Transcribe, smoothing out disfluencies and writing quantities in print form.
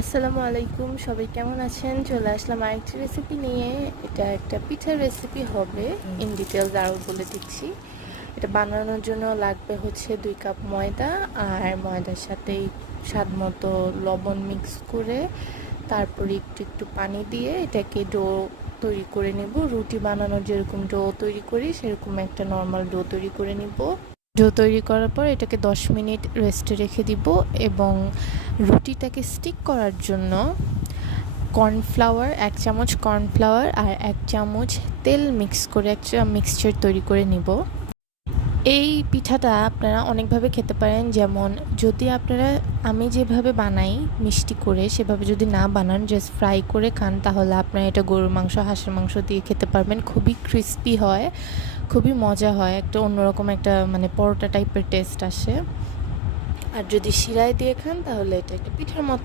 আসসালামু আলাইকুম, সবাই কেমন আছেন? চলে আসলাম আরেকটি রেসিপি নিয়ে। এটা একটা পিঠার রেসিপি হবে। ইন ডিটেলস আরও বলে দিচ্ছি। এটা বানানোর জন্য লাগবে হচ্ছে 2 কাপ ময়দা, আর ময়দার সাথে স্বাদ মতো লবণ মিক্স করে তারপরে একটু একটু পানি দিয়ে এটাকে ডো তৈরি করে নেব। রুটি বানানোর যেরকম ডো তৈরি করি সেরকম একটা নর্মাল ডো তৈরি করে নিব। ডো তৈরি করার পর এটাকে 10 মিনিট রেস্টে রেখে দিব, এবং রুটিটাকে স্টিক করার জন্য কর্নফ্লাওয়ার 1 চামচ কর্নফ্লাওয়ার আর 1 চামচ তেল মিক্স করে একটা মিক্সচার তৈরি করে নিব। এই পিঠাটা আপনারা অনেকভাবে খেতে পারেন, যেমন যদি আপনারা আমি যেভাবে বানাই মিষ্টি করে সেভাবে যদি না বানান, জাস্ট ফ্রাই করে খান, তাহলে আপনারা এটা গরুর মাংস হাঁসের মাংস দিয়ে খেতে পারবেন। খুবই ক্রিস্পি হয়, খুবই মজা হয়, একটা অন্যরকম একটা মানে পরোটা টাইপের টেস্ট আসে। আর যদি শিরায় দিয়ে খান তাহলে এটা একটা পিঠার মতো